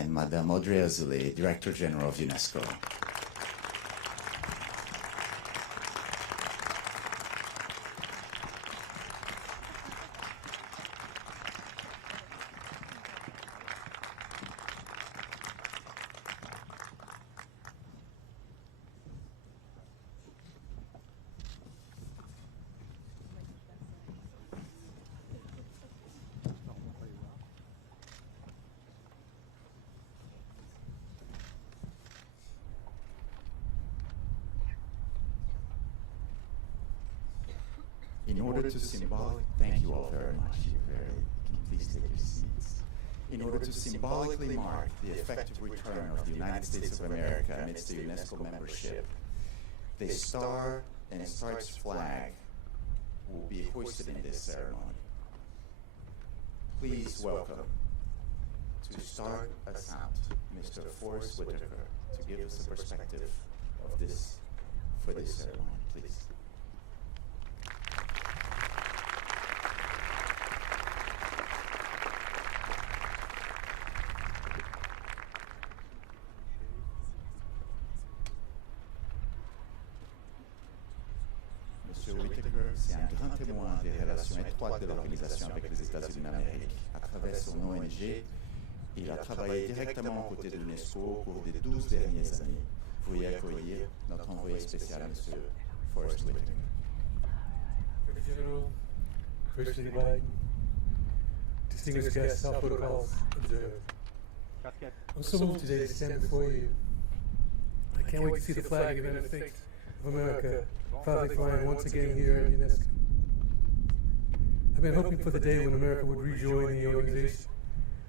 and Madame Audrey Azoulay, Director General of UNESCO. In order to thank you all very much. Please take your seats. In order to symbolically mark the effective return of the United States of America amidst the UNESCO membership, the Star and Stripes flag will be hoisted in this ceremony. Please welcome, to start us out, Mr. Forrest Whitaker to give us a perspective of this ceremony, please. C'est un grand témoin des relations étroites de l'organisation avec les États-Unis d'Amérique. À travers son ONG, il a travaillé directement aux côtés de l'UNESCO au cours des 12 dernières années. Veuillez accueillir notre envoyé spécial, M. Forrest Whitaker. Director General, President Biden, distinguished guests, all protocols observed. I'm so moved today to stand before you. I can't wait to see the flag of the United States of America proudly flying once again here at UNESCO. I've been hoping for the day when America would rejoin the organization,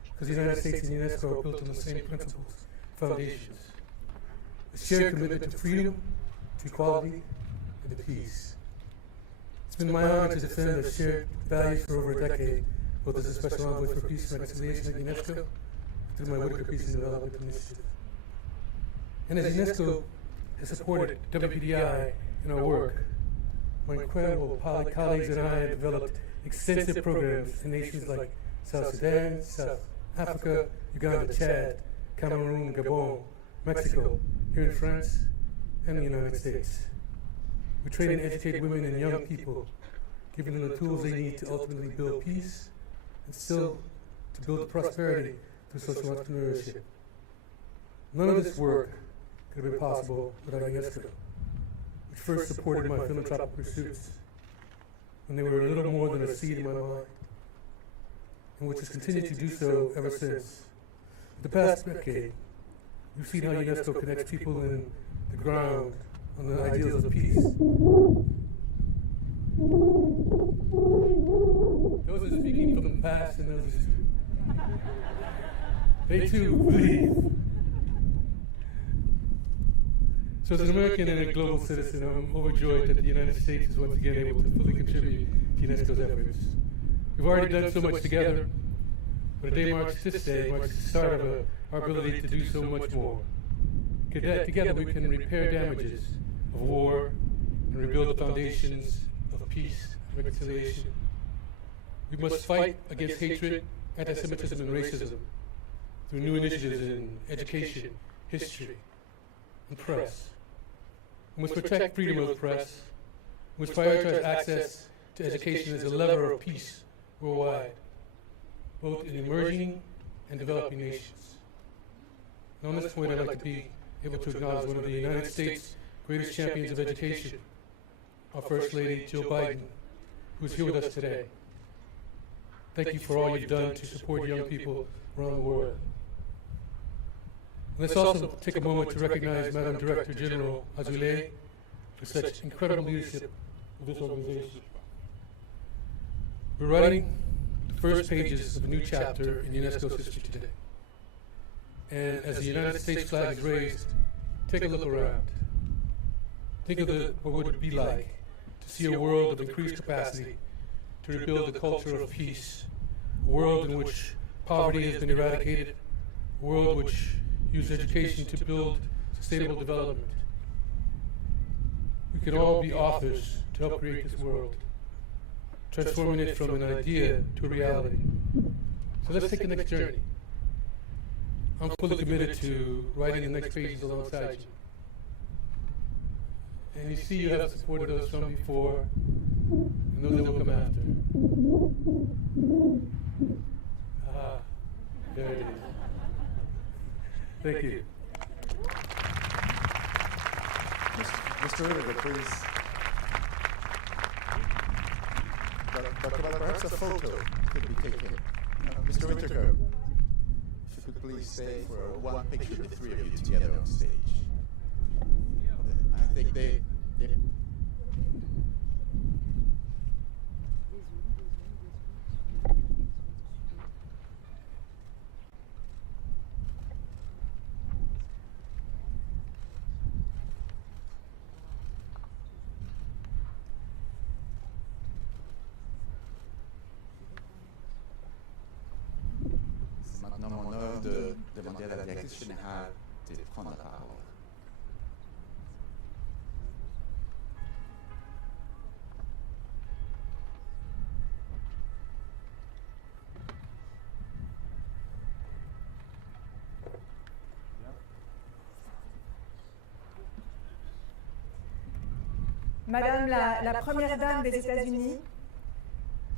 because the United States and UNESCO are built on the same principles, foundations. A shared commitment to freedom, to equality, and to peace. It's been my honor to defend the shared values for over a decade, both as a Special Envoy for Peace and Reconciliation at UNESCO, and through my Whitaker Peace and Development Initiative. And as UNESCO has supported WPDI in our work, my incredible colleagues and I have developed extensive programs in nations like South Sudan, South Africa, Uganda, Chad, Cameroon, Gabon, Mexico, here in France, and the United States. We train and educate women and young people, giving them the tools they need to ultimately build peace and still to build prosperity through social entrepreneurship. None of this work could have been possible without UNESCO, which first supported my philanthropic pursuits when they were a little more than a seed in my mind, and which has continued to do so ever since. For the past decade, we've seen how UNESCO connects people in the ground on the ideals of peace. Those are speaking from the past and those they too believe. So as an American and a global citizen, I'm overjoyed that the United States is once again able to fully contribute to UNESCO's efforts. We've already done so much together, but this day marks the start of our ability to do so much more. Together we can repair damages of war and rebuild the foundations of peace and reconciliation. We must fight against hatred, anti-Semitism, and racism through new initiatives in education, history, and press. We must protect freedom of the press. We must prioritize access to education as a lever of peace worldwide, both in emerging and developing nations. And on this point, I'd like to be able to acknowledge one of the United States' greatest champions of education, our First Lady, Jill Biden, who is here with us today. Thank you for all you've done to support young people around the world. Let's also take a moment to recognize Madam Director General Azoulay for such incredible leadership of this organization. We're writing the first pages of a new chapter in UNESCO's history today. And as the United States flag is raised, take a look around. Think of what would it be like to see a world of increased capacity to rebuild a culture of peace, a world in which poverty has been eradicated, a world which uses education to build sustainable development. We can all be authors to help create this world, transforming it from an idea to a reality. So let's take the next journey. I'm fully committed to writing the next pages alongside you. And you see you have supported those from before and those that will come after. Ah, there it is. Thank you. Mr. Whittaker, please. Dr. Bell, perhaps a photo could be taken. Mr. Whittaker, if you could please stay for one picture of the three of you together on stage. I think they C'est maintenant mon heure de demander à la directrice générale de prendre la parole. Madame la Première Dame des États-Unis,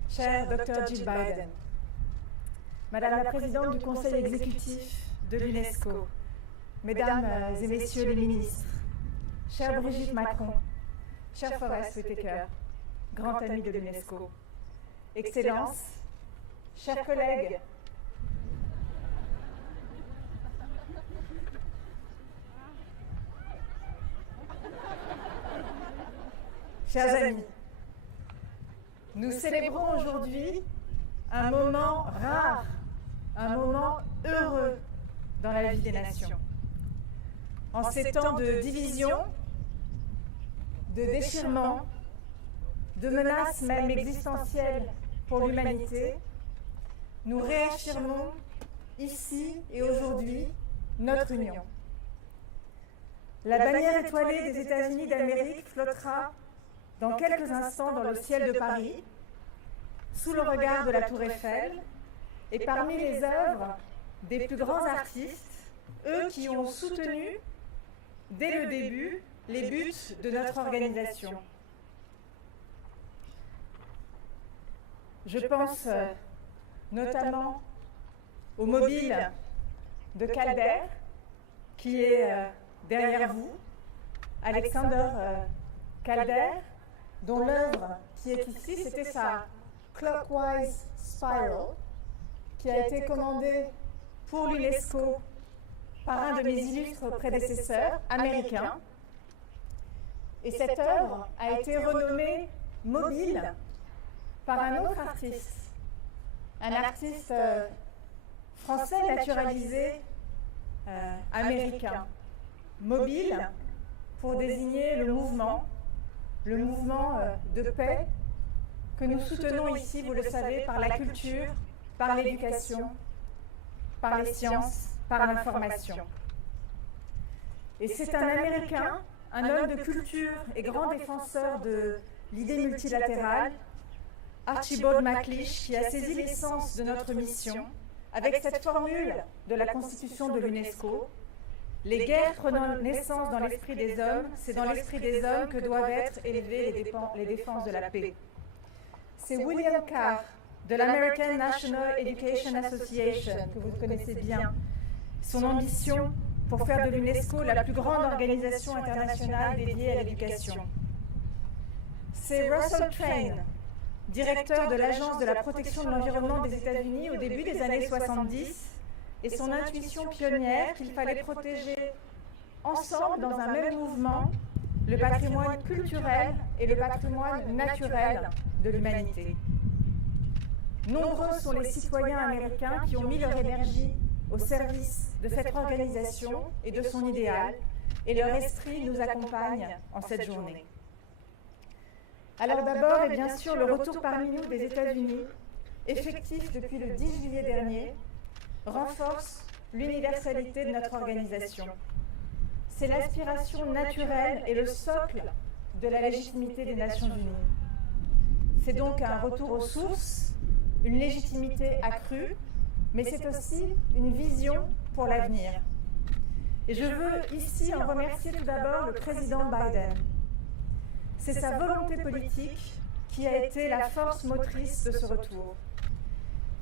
chère Dr. Jill Biden, Madame la Présidente du Conseil exécutif de l'UNESCO, Mesdames et Messieurs les ministres, chère Brigitte Macron, cher Forest Whitaker, grand ami de l'UNESCO, Excellences, chers collègues, chers amis, nous célébrons aujourd'hui un moment rare, un moment heureux dans la vie des nations. En ces temps de division, de déchirement, de menaces même existentielles pour l'humanité, nous réaffirmons ici et aujourd'hui notre union. La bannière étoilée des États-Unis d'Amérique flottera dans quelques instants dans le ciel de Paris, sous le regard de la Tour Eiffel, et parmi les œuvres des plus grands artistes, eux qui ont soutenu, dès le début, les buts de notre organisation. Je pense notamment au mobile de Calder, qui est derrière vous, Alexander Calder, dont l'œuvre qui est ici, c'était sa Clockwise Spiral, qui a été commandée pour l'UNESCO par un de mes illustres prédécesseurs américains. Et cette œuvre a été renommée Mobile par un autre artiste, un artiste français naturalisé américain. Mobile pour désigner le mouvement de paix que nous soutenons ici, vous le savez, par la culture, par l'éducation, par les sciences, par l'information. Et c'est un Américain, un homme de culture et grand défenseur de l'idée multilatérale, Archibald MacLeish, qui a saisi l'essence de notre mission avec cette formule de la Constitution de l'UNESCO: les guerres prenant naissance dans l'esprit des hommes, c'est dans l'esprit des hommes que doivent être élevées les défenses de la paix. C'est William Carr, de l'American National Education Association, que vous connaissez bien, son ambition pour faire de l'UNESCO la plus grande organisation internationale dédiée à l'éducation. C'est Russell Train, directeur de l'Agence de la protection de l'environnement des États-Unis au début des années 70, et son intuition pionnière qu'il fallait protéger ensemble dans un même mouvement le patrimoine culturel et le patrimoine naturel de l'humanité. Nombreux sont les citoyens américains qui ont mis leur énergie au service de cette organisation et de son idéal, et leur esprit nous accompagne en cette journée. Alors d'abord, et bien sûr, le retour parmi nous des États-Unis, effectif depuis le 10 juillet dernier, renforce l'universalité de notre organisation. C'est l'aspiration naturelle et le socle de la légitimité des Nations Unies. C'est donc un retour aux sources, une légitimité accrue, mais c'est aussi une vision pour l'avenir. Et je veux ici en remercier tout d'abord le président Biden. C'est sa volonté politique qui a été la force motrice de ce retour.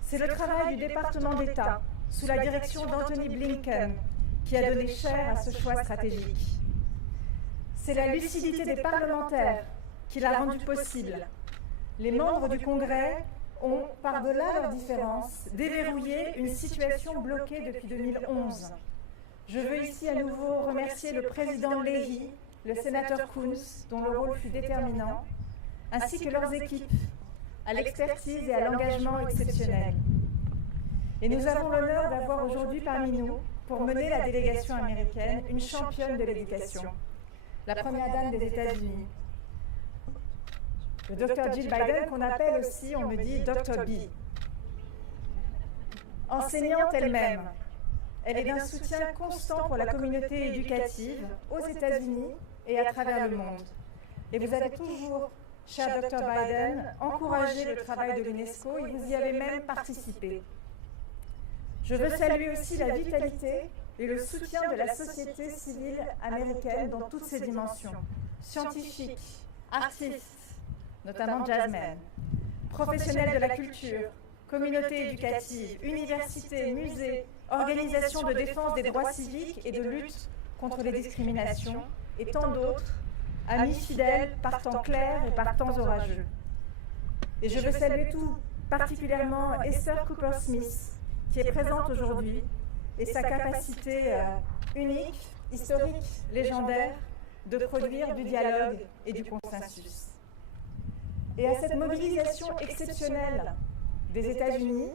C'est le travail du département d'État, sous la direction d'Anthony Blinken, qui a donné chair à ce choix stratégique. C'est la lucidité des parlementaires qui l'a rendu possible. Les membres du Congrès ont, par-delà leurs différences, déverrouillé une situation bloquée depuis 2011. Je veux ici à nouveau remercier le président Leahy, le sénateur Coons, dont le rôle fut déterminant, ainsi que leurs équipes, à l'expertise et à l'engagement exceptionnel. Et nous avons l'honneur d'avoir aujourd'hui parmi nous, pour mener la délégation américaine, une championne de l'éducation, la première dame des États-Unis. Le Dr Jill Biden, qu'on appelle aussi, on me dit, Dr B. Enseignante elle-même, elle est d'un soutien constant pour la communauté éducative aux États-Unis et à travers le monde. Et vous avez toujours, cher Dr Biden, encouragé le travail de l'UNESCO et vous y avez même participé. Je veux saluer aussi la vitalité et le soutien de la société civile américaine dans toutes ses dimensions, scientifiques, artistes, notamment jazzmen, professionnels de la culture, communautés éducatives, universités, musées, organisations de défense des droits civiques et de lutte contre les discriminations, et tant d'autres, amis fidèles par temps clairs et par temps orageux. Et je veux saluer tout particulièrement Esther Cooper-Smith, qui est présente aujourd'hui, et sa capacité unique, historique, légendaire, de produire du dialogue et du consensus. Et à cette mobilisation exceptionnelle des États-Unis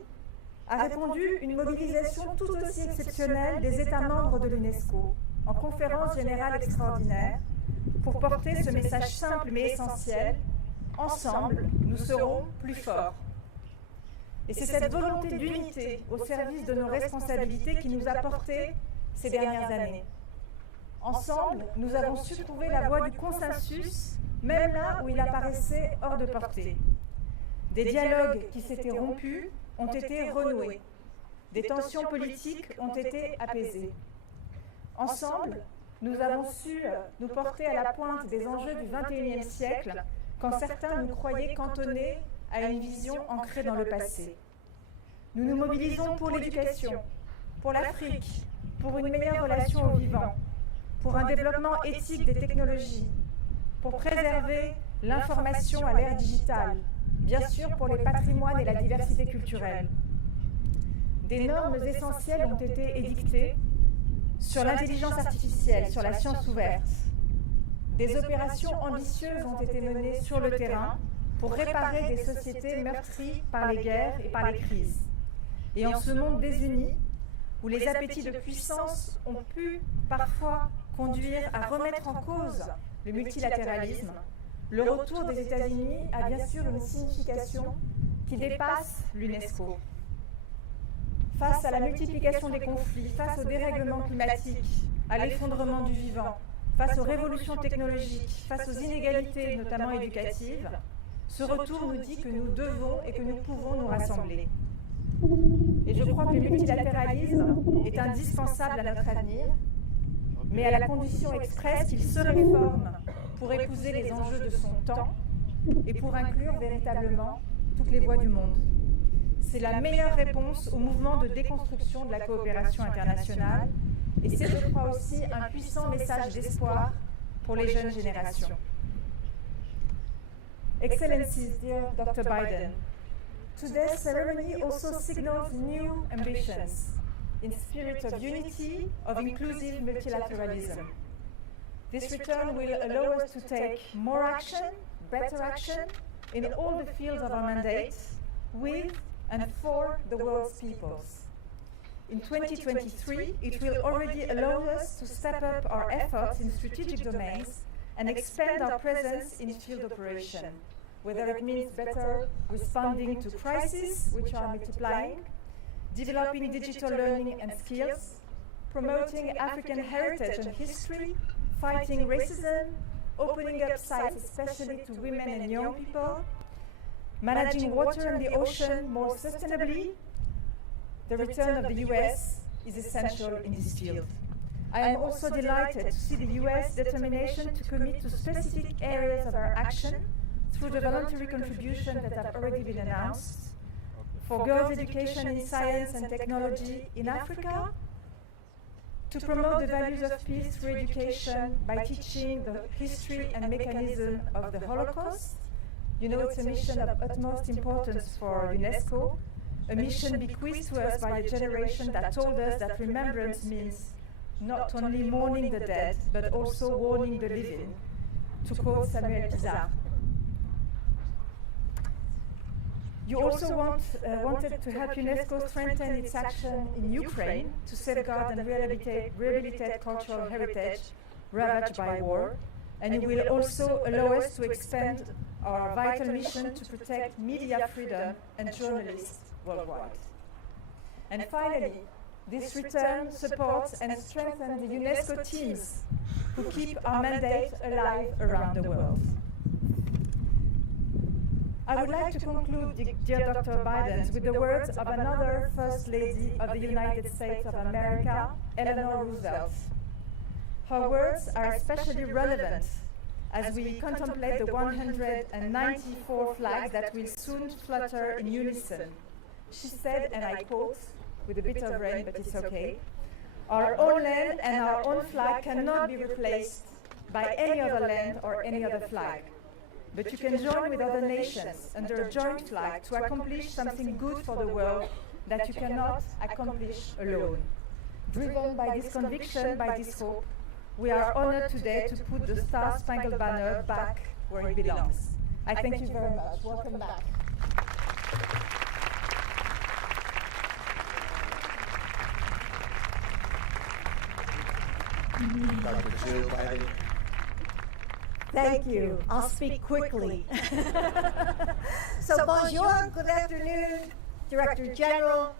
a répondu une mobilisation tout aussi exceptionnelle des États membres de l'UNESCO, en conférence générale extraordinaire, pour porter ce message simple mais essentiel: ensemble, nous serons plus forts. Et c'est cette volonté d'unité au service de nos responsabilités qui nous a portés ces dernières années. Ensemble, nous avons su trouver la voie du consensus, même là où il apparaissait hors de portée. Des dialogues qui s'étaient rompus ont été renoués. Des tensions politiques ont été apaisées. Ensemble, nous avons su nous porter à la pointe des enjeux du XXIe siècle quand certains nous croyaient cantonnés à une vision ancrée dans le passé. Nous nous mobilisons pour l'éducation, pour l'Afrique, pour une meilleure relation au vivant, pour un développement éthique des technologies, pour préserver l'information à l'ère digitale, bien sûr pour les patrimoines et la diversité culturelle. Des normes essentielles ont été édictées sur l'intelligence artificielle, sur la science ouverte. Des opérations ambitieuses ont été menées sur le terrain pour réparer des sociétés meurtries par les guerres et par les crises. Et en ce monde désuni, où les appétits de puissance ont pu parfois conduire à remettre en cause le multilatéralisme, le retour des États-Unis a bien sûr une signification qui dépasse l'UNESCO. Face à la multiplication des conflits, face au dérèglement climatique, à l'effondrement du vivant, face aux révolutions technologiques, face aux inégalités, notamment éducatives, ce retour nous dit que nous devons et que nous pouvons nous rassembler. Et je crois que le multilatéralisme est indispensable à notre avenir, mais à la condition expresse qu'il se réforme pour épouser les enjeux de son temps et pour inclure véritablement toutes les voix du monde. C'est la meilleure réponse au mouvement de déconstruction de la coopération internationale et c'est, je crois aussi, un puissant message d'espoir pour les jeunes générations. Excellencies, dear Dr. Biden, today's ceremony also signals new ambitions in spirit of unity, of inclusive multilateralism. This return will allow us to take more action, better action, in all the fields of our mandate, with and for the world's peoples. In 2023, it will already allow us to step up our efforts in strategic domains and expand our presence in field operation, whether it means better responding to crises, which are multiplying, developing digital learning and skills, promoting African heritage and history, fighting racism, opening up sites especially to women and young people, managing water and the ocean more sustainably, the return of the US, is essential in this field. I am also delighted to see the US determination to commit to specific areas of our action through the voluntary contribution that have already been announced for girls' education in science and technology in Africa, to promote the values of peace through education by teaching the history and mechanism of the Holocaust. You know, it's a mission of utmost importance for UNESCO, a mission bequeathed to us by a generation that told us that remembrance means not only mourning the dead, but also warning the living, to quote Samuel Pizarre. You also wanted to help UNESCO strengthen its action in Ukraine to safeguard and rehabilitate cultural heritage ravaged by war, and you will also allow us to expand our vital mission to protect media freedom and journalists worldwide. And finally, this return supports and strengthens the UNESCO teams who keep our mandate alive around the world. I would like to conclude, dear Dr. Bidens, with the words of another First Lady of the United States of America, Eleanor Roosevelt. Her words are especially relevant as we contemplate the 194 flags that will soon flutter in unison. She said, and I quote, with a bit of rain, but it's okay, "Our own land and our own flag cannot be replaced by any other land or any other flag. But you can join with other nations under a joint flag to accomplish something good for the world that you cannot accomplish alone." Driven by this conviction, by this hope, we are honored today to put the Star-Spangled Banner back where it belongs. I thank you very much. Welcome back. Dr. Jill Biden. Thank you. I'll speak quickly. So bonjour, good afternoon, Director General,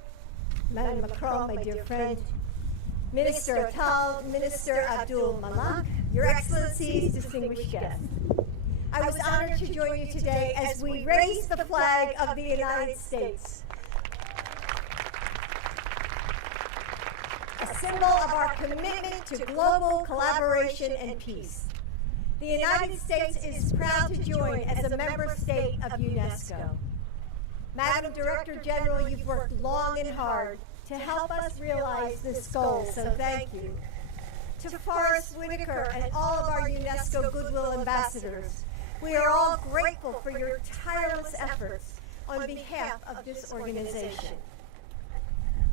Madame Macron, my dear friend, Minister Attal, Minister Abdul Malak, Your Excellencies, distinguished guests. I was honored to join you today as we raise the flag of the United States, a symbol of our commitment to global collaboration and peace. The United States is proud to join as a member state of UNESCO. Madam Director General, you've worked long and hard to help us realize this goal, so thank you. To Forrest Whitaker and all of our UNESCO Goodwill Ambassadors, we are all grateful for your tireless efforts on behalf of this organization.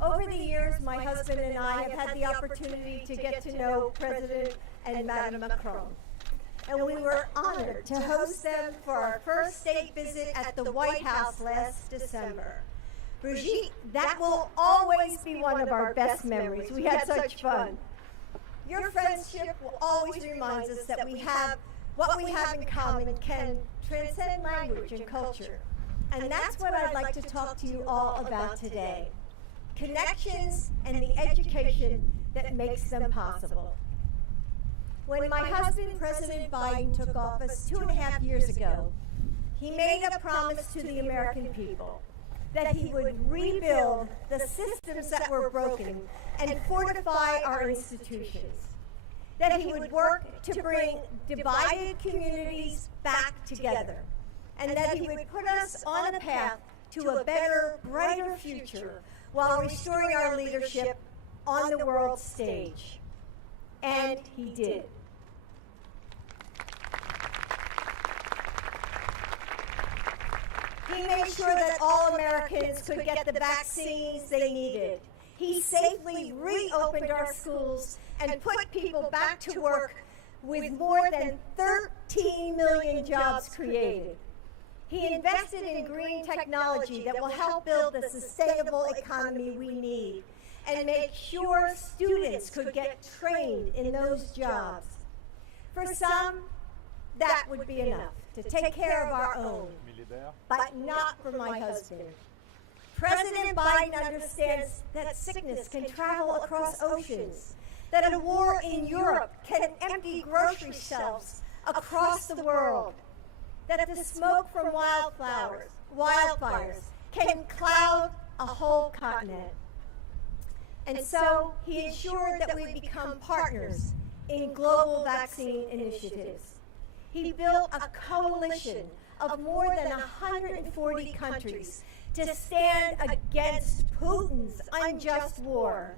Over the years, my husband and I have had the opportunity to get to know President and Madam Macron. And we were honored to host them for our first state visit at the White House last December. Brigitte, that will always be one of our best memories. We had such fun. Your friendship will always remind us that what we have in common can transcend language and culture. And that's what I'd like to talk to you all about today. Connections and the education that makes them possible. When my husband, President Biden, took office 2.5 years ago, he made a promise to the American people that he would rebuild the systems that were broken and fortify our institutions, that he would work to bring divided communities back together, and that he would put us on a path to a better, brighter future while restoring our leadership on the world stage. And he did. He made sure that all Americans could get the vaccines they needed. He safely reopened our schools and put people back to work with more than 13 million jobs created. He invested in green technology that will help build the sustainable economy we need and make sure students could get trained in those jobs. For some, that would be enough to take care of our own, but not for my husband. President Biden understands that sickness can travel across oceans, that a war in Europe can empty grocery shelves across the world, that the smoke from wildfires can cloud a whole continent. And so he ensured that we become partners in global vaccine initiatives. He built a coalition of more than 140 countries to stand against Putin's unjust war.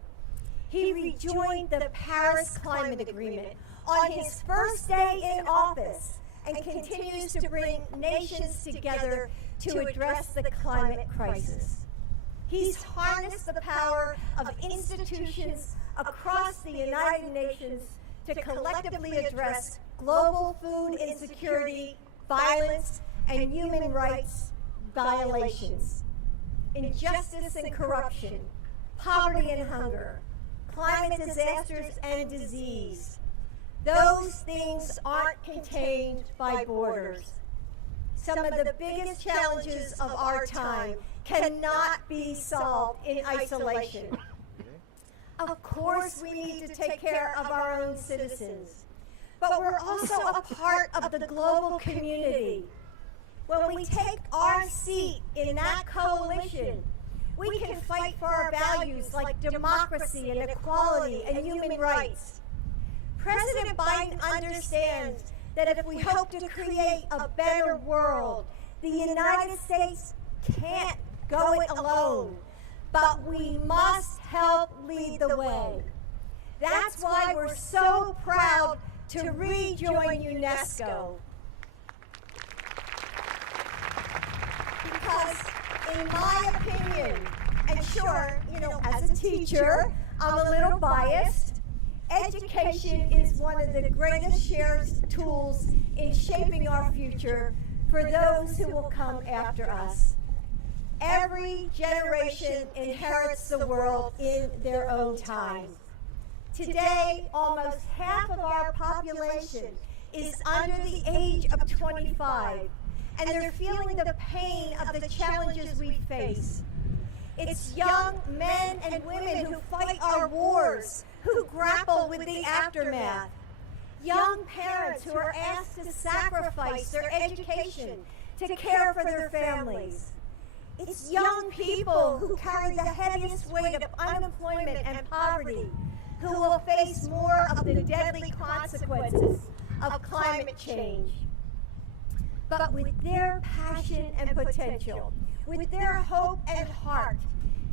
He rejoined the Paris Climate Agreement on his first day in office and continues to bring nations together to address the climate crisis. He's harnessed the power of institutions across the United Nations to collectively address global food insecurity, violence, and human rights violations, injustice and corruption, poverty and hunger, climate disasters and disease. Those things aren't contained by borders. Some of the biggest challenges of our time cannot be solved in isolation. Of course, we need to take care of our own citizens, but we're also a part of the global community. When we take our seat in that coalition, we can fight for our values like democracy and equality and human rights. President Biden understands that if we hope to create a better world, the United States can't go it alone, but we must help lead the way. That's why we're so proud to rejoin UNESCO. Because in my opinion, and sure, as a teacher, I'm a little biased, education is one of the greatest shared tools in shaping our future for those who will come after us. Every generation inherits the world in their own time. Today, almost half of our population is under the age of 25, and they're feeling the pain of the challenges we face. It's young men and women who fight our wars, who grapple with the aftermath. Young parents who are asked to sacrifice their education to care for their families. It's young people who carry the heaviest weight of unemployment and poverty, who will face more of the deadly consequences of climate change. But with their passion and potential, with their hope and heart,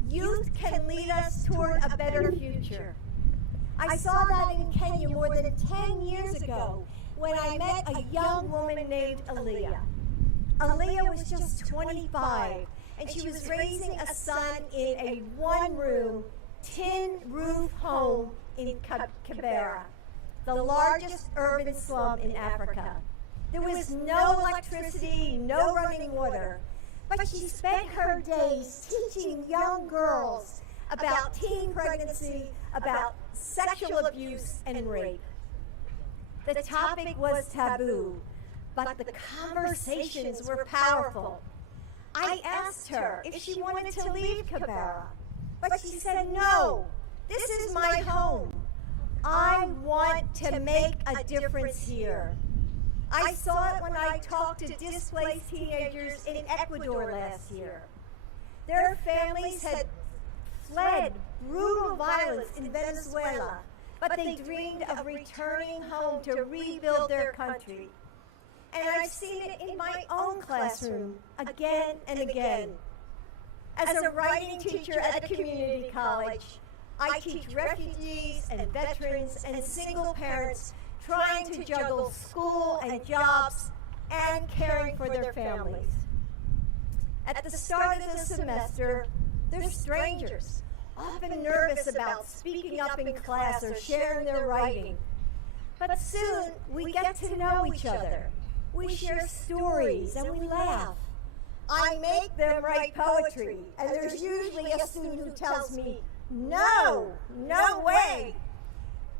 youth can lead us toward a better future. I saw that in Kenya more than 10 years ago when I met a young woman named Aaliyah. Aaliyah was just 25, and she was raising a son in a one-room, tin-roof home in Kibera, the largest urban slum in Africa. There was no electricity, no running water, but she spent her days teaching young girls about teen pregnancy, about sexual abuse and rape. The topic was taboo, but the conversations were powerful. I asked her if she wanted to leave Kibera, but she said, "No, this is my home. I want to make a difference here." I saw it when I talked to displaced teenagers in Ecuador last year. Their families had fled brutal violence in Venezuela, but they dreamed of returning home to rebuild their country. And I've seen it in my own classroom again and again. As a writing teacher at a community college, I teach refugees and veterans and single parents trying to juggle school and jobs and caring for their families. At the start of the semester, they're strangers, often nervous about speaking up in class or sharing their writing. But soon, we get to know each other. We share stories and we laugh. I make them write poetry, and there's usually a student who tells me, no way.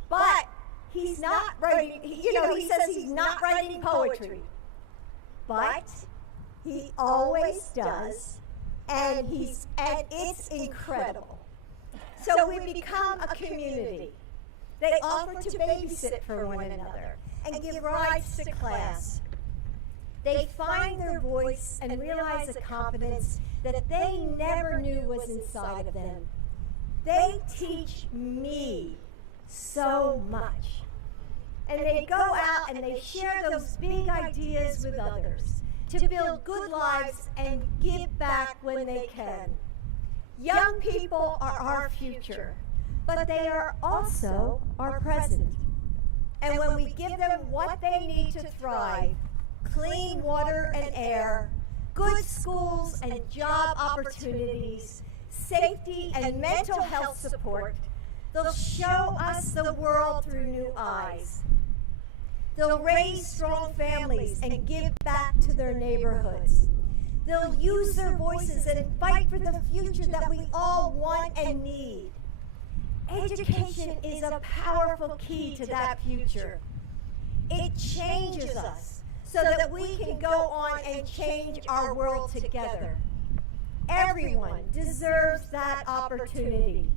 But he's not writing, he says he's not writing poetry. But he always does, and it's incredible. So we become a community. They offer to babysit for one another and give rides to class. They find their voice and realize a confidence that they never knew was inside of them. They teach me so much. And they go out and they share those big ideas with others to build good lives and give back when they can. Young people are our future, but they are also our present. And when we give them what they need to thrive, clean water and air, good schools and job opportunities, safety and mental health support, they'll show us the world through new eyes. They'll raise strong families and give back to their neighborhoods. They'll use their voices and fight for the future that we all want and need. Education is a powerful key to that future. It changes us so that we can go on and change our world together. Everyone deserves that opportunity.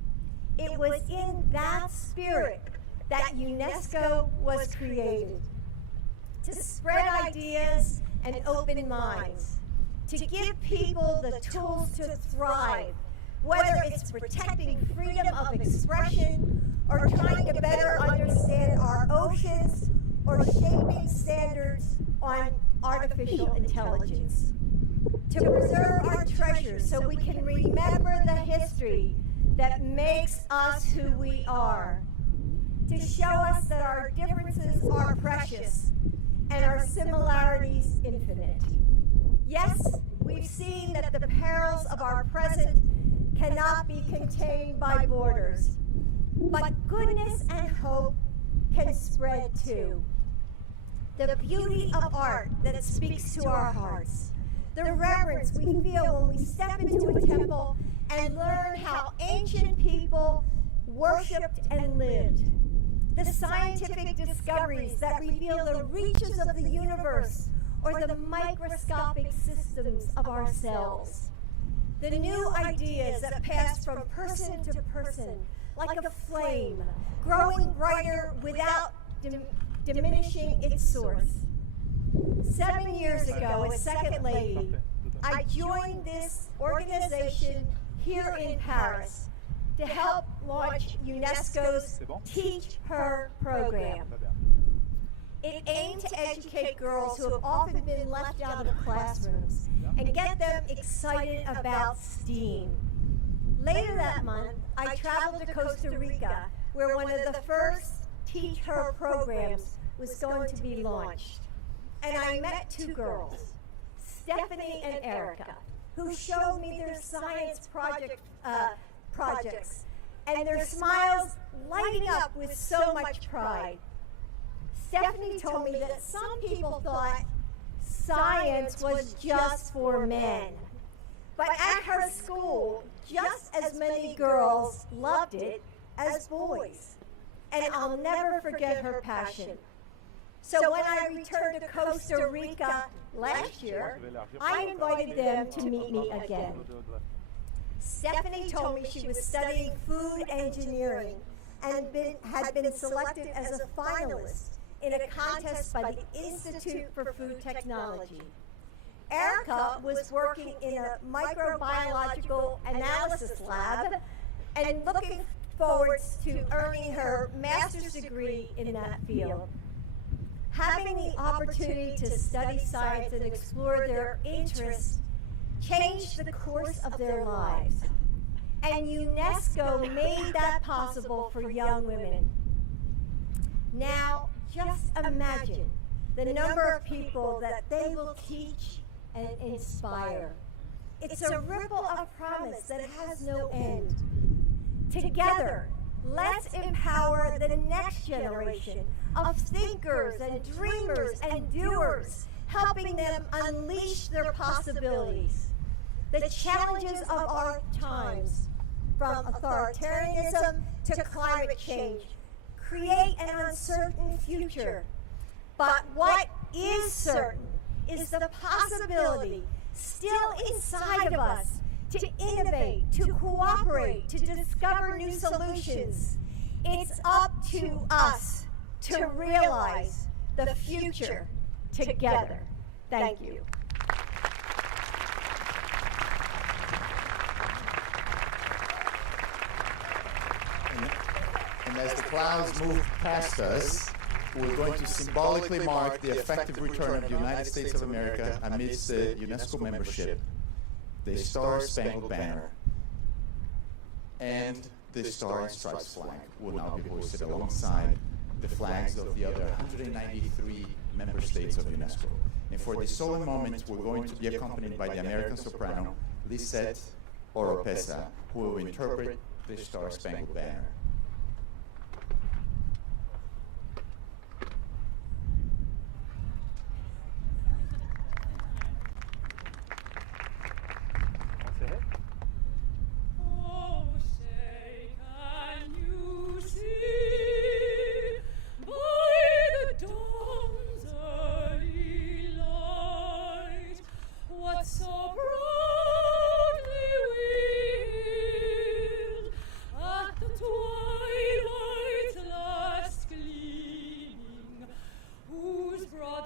It was in that spirit that UNESCO was created, to spread ideas and open minds, to give people the tools to thrive, whether it's protecting freedom of expression or trying to better understand our oceans or shaping standards on artificial intelligence, to preserve our treasures so we can remember the history that makes us who we are, to show us that our differences are precious and our similarities infinite. Yes, we've seen that the perils of our present cannot be contained by borders, but goodness and hope can spread too. The beauty of art that speaks to our hearts, the reverence we feel when we step into a temple and learn how ancient people worshipped and lived, the scientific discoveries that reveal the reaches of the universe or the microscopic systems of our cells, the new ideas that pass from person to person like a flame, growing brighter without diminishing its source. 7 years ago, as Second Lady, I joined this organization here in Paris to help launch UNESCO's Teach Her program. It aimed to educate girls who have often been left out of the classrooms and get them excited about STEAM. Later that month, I traveled to Costa Rica, where one of the first Teach Her programs was going to be launched. And I met two girls, Stephanie and Erica, who showed me their science projects and their smiles lighting up with so much pride. Stephanie told me that some people thought science was just for men. But at her school, just as many girls loved it as boys. And I'll never forget her passion. So when I returned to Costa Rica last year, I invited them to meet me again. Stephanie told me she was studying food engineering and had been selected as a finalist in a contest by the Institute for Food Technology. Erica was working in a microbiological analysis lab and looking forward to earning her master's degree in that field. Having the opportunity to study science and explore their interests changed the course of their lives. And UNESCO made that possible for young women. Now, just imagine the number of people that they will teach and inspire. It's a ripple of promise that has no end. Together, let's empower the next generation of thinkers and dreamers and doers, helping them unleash their possibilities. The challenges of our times, from authoritarianism to climate change, create an uncertain future. But what is certain is the possibility still inside of us to innovate, to cooperate, to discover new solutions. It's up to us to realize the future together. Thank you. And as the clouds move past us, we're going to symbolically mark the effective return of the United States of America amidst the UNESCO membership, the Star-Spangled Banner, and the Star and Stripes flag will now be hoisted alongside the flags of the other 193 member states of UNESCO. And for this solemn moment, we're going to be accompanied by the American soprano, Lisette Oropesa, who will interpret the Star-Spangled Banner.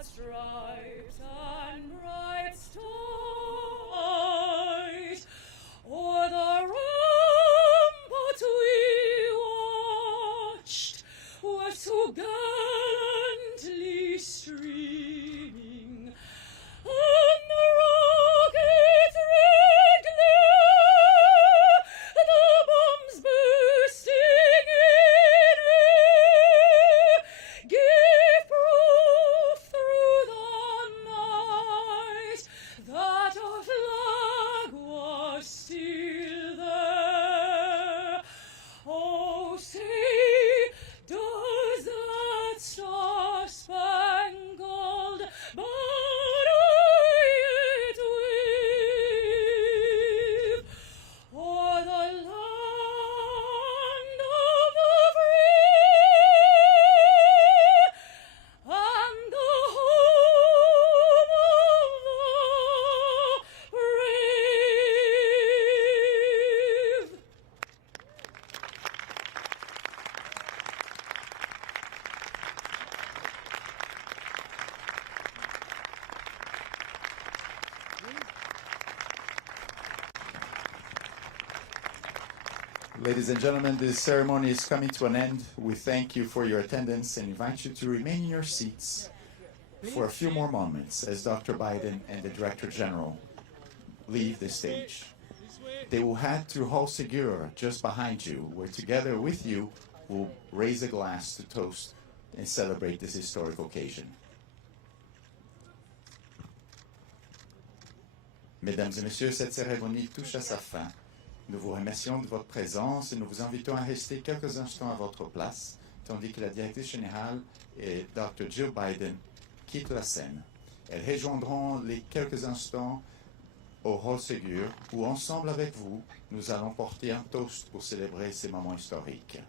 Stripes and bright stars, o'er the ramparts we watched, were so gallantly streaming, and the rockets' red glare, the bombs bursting in air, gave proof through the night that our flag was still there. Oh, say, does that star-spangled banner yet wave o'er the land of the free and the home of the brave? Ladies and gentlemen, this ceremony is coming to an end. We thank you for your attendance and invite you to remain in your seats for a few more moments as Dr. Biden and the Director General leave the stage. They will head to Hall Segura just behind you, where together with you, we'll raise a glass to toast and celebrate this historic occasion. Mesdames et messieurs, cette cérémonie touche à sa fin. Nous vous remercions de votre présence et nous vous invitons à rester quelques instants à votre place, tandis que la directrice générale et Dr. Jill Biden quittent la scène. Elles rejoindront les quelques instants au Hall Segura, où ensemble avec vous, nous allons porter un toast pour célébrer ces moments historiques.